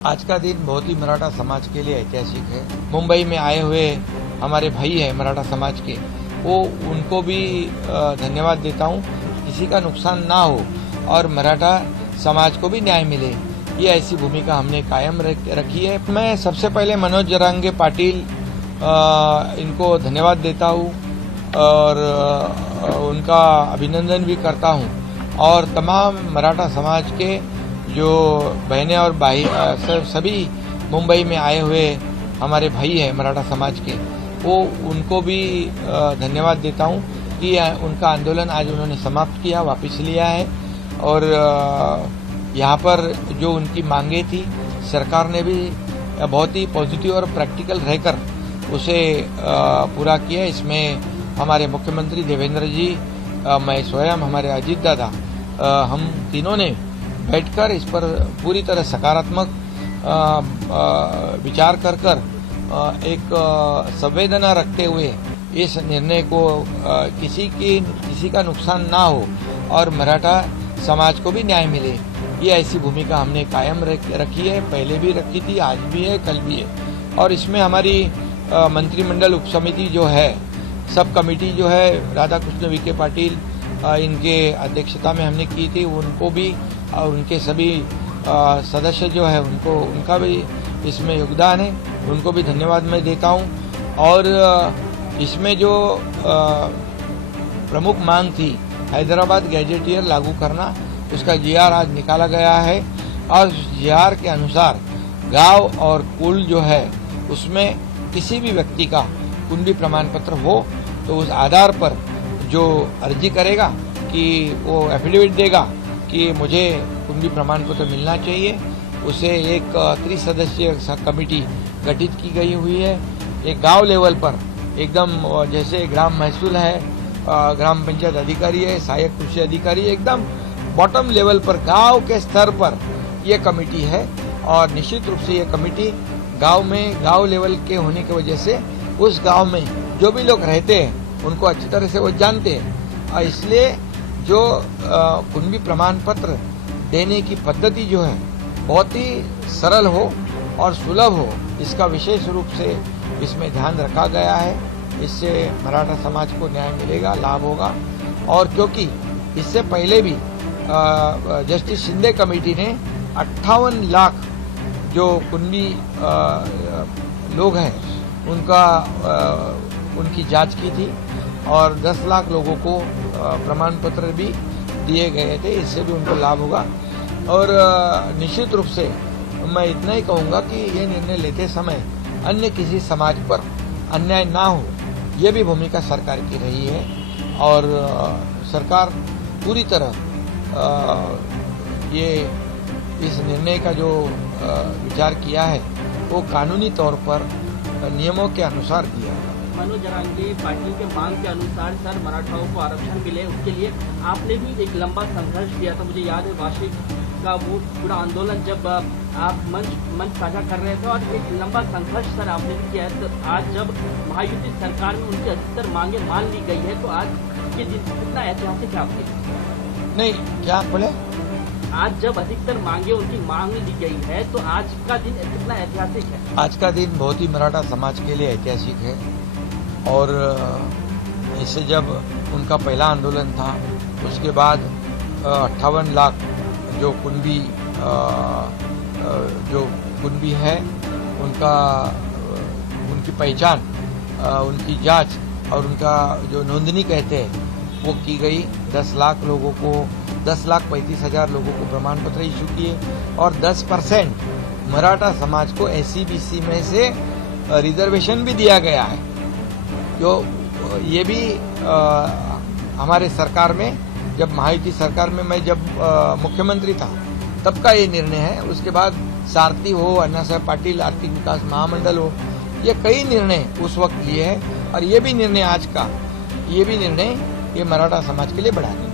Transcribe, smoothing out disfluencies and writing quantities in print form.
आज का दिन बहुत ही मराठा समाज के लिए ऐतिहासिक है। मुंबई में आए हुए हमारे भाई हैं मराठा समाज के, वो उनको भी धन्यवाद देता हूँ। किसी का नुकसान ना हो और मराठा समाज को भी न्याय मिले, ये ऐसी भूमिका हमने कायम रखी है। मैं सबसे पहले मनोज जरांगे पाटिल इनको धन्यवाद देता हूँ और उनका अभिनंदन भी करता हूँ, और तमाम मराठा समाज के जो बहनें और भाई सभी मुंबई में आए हुए हमारे भाई हैं मराठा समाज के, वो उनको भी धन्यवाद देता हूँ कि उनका आंदोलन आज उन्होंने समाप्त किया, वापस लिया है। और यहाँ पर जो उनकी मांगे थी, सरकार ने भी बहुत ही पॉजिटिव और प्रैक्टिकल रहकर उसे पूरा किया। इसमें हमारे मुख्यमंत्री देवेंद्र जी, मैं स्वयं, हमारे अजीत दादा, हम तीनों ने बैठकर इस पर पूरी तरह सकारात्मक विचार कर एक संवेदना रखते हुए इस निर्णय को किसी का नुकसान ना हो और मराठा समाज को भी न्याय मिले, ये ऐसी भूमिका हमने कायम रखी है। पहले भी रखी थी, आज भी है, कल भी है। और इसमें हमारी मंत्रिमंडल उपसमिति जो है, सब कमेटी जो है, राधा कृष्ण विखे पाटिल इनके अध्यक्षता में हमने की थी, उनको भी और उनके सभी सदस्य जो है उनका भी इसमें योगदान है, उनको भी धन्यवाद मैं देता हूं। और इसमें जो प्रमुख मांग थी, हैदराबाद गैजेटियर लागू करना, उसका जीआर आज निकाला गया है और जीआर के अनुसार गांव और कुल जो है उसमें किसी भी व्यक्ति का कुंडली प्रमाण पत्र हो तो उस आधार पर जो अर्जी करेगा कि वो एफिडेविट देगा कि मुझे कुंडली प्रमाण पत्र मिलना चाहिए, उसे एक त्रिसदस्यीय कमेटी गठित की गई हुई है। एक गांव लेवल पर एकदम जैसे ग्राम महसूल है, ग्राम पंचायत अधिकारी है, सहायक कृषि अधिकारी, एकदम बॉटम लेवल पर गांव के स्तर पर ये कमेटी है। और निश्चित रूप से ये कमेटी गांव लेवल के होने की वजह से उस गांव में जो भी लोग रहते हैं उनको अच्छी तरह से वो जानते हैं, और इसलिए जो कुंडली प्रमाण पत्र देने की पद्धति जो है बहुत ही सरल हो और सुलभ हो, इसका विशेष रूप से इसमें ध्यान रखा गया है। इससे मराठा समाज को न्याय मिलेगा, लाभ होगा। और क्योंकि इससे पहले भी जस्टिस शिंदे कमेटी ने 58 लाख जो कुंडली लोग हैं उनकी जांच की थी और 10 लाख लोगों को प्रमाण पत्र भी दिए गए थे, इससे भी उनको लाभ होगा। और निश्चित रूप से मैं इतना ही कहूँगा कि ये निर्णय लेते समय अन्य किसी समाज पर अन्याय ना हो, ये भी भूमिका सरकार की रही है। और सरकार पूरी तरह ये इस निर्णय का जो विचार किया है वो कानूनी तौर पर नियमों के अनुसार किया है। मनोज जरांगे पाटिल के मांग के अनुसार सर मराठाओं को आरक्षण मिले, उसके लिए आपने भी एक लंबा संघर्ष किया था। मुझे याद है वार्षिक का वो पूरा आंदोलन जब आप मंच साझा कर रहे थे, और एक लंबा संघर्ष सर आपने भी किया है। तो आज जब महायुति सरकार में उनकी अधिकतर मांगे मान ली गई है, तो आज के दिन कितना ऐतिहासिक है आपके? नहीं, क्या बोले? आज जब अधिकतर मांगे उनकी मांग ली गई है, तो आज का दिन कितना ऐतिहासिक है? आज का दिन बहुत ही मराठा समाज के लिए ऐतिहासिक है। और इससे जब उनका पहला आंदोलन था, उसके बाद 58 लाख जो कुंभी है उनकी पहचान, उनकी जांच और उनका जो नोंदनी कहते हैं वो की गई। 10 लाख लोगों को, 10,35,000 लोगों को प्रमाण पत्र इशू किए और 10% मराठा समाज को SC/BC में से रिजर्वेशन भी दिया गया है। जो ये भी हमारे सरकार में, जब महायुति सरकार में मैं जब मुख्यमंत्री था तब का ये निर्णय है। उसके बाद सारथी हो, अन्ना साहब पाटिल आर्थिक विकास महामंडल हो, ये कई निर्णय उस वक्त लिए हैं। और ये भी निर्णय आज का, ये भी निर्णय ये मराठा समाज के लिए बढ़ा है।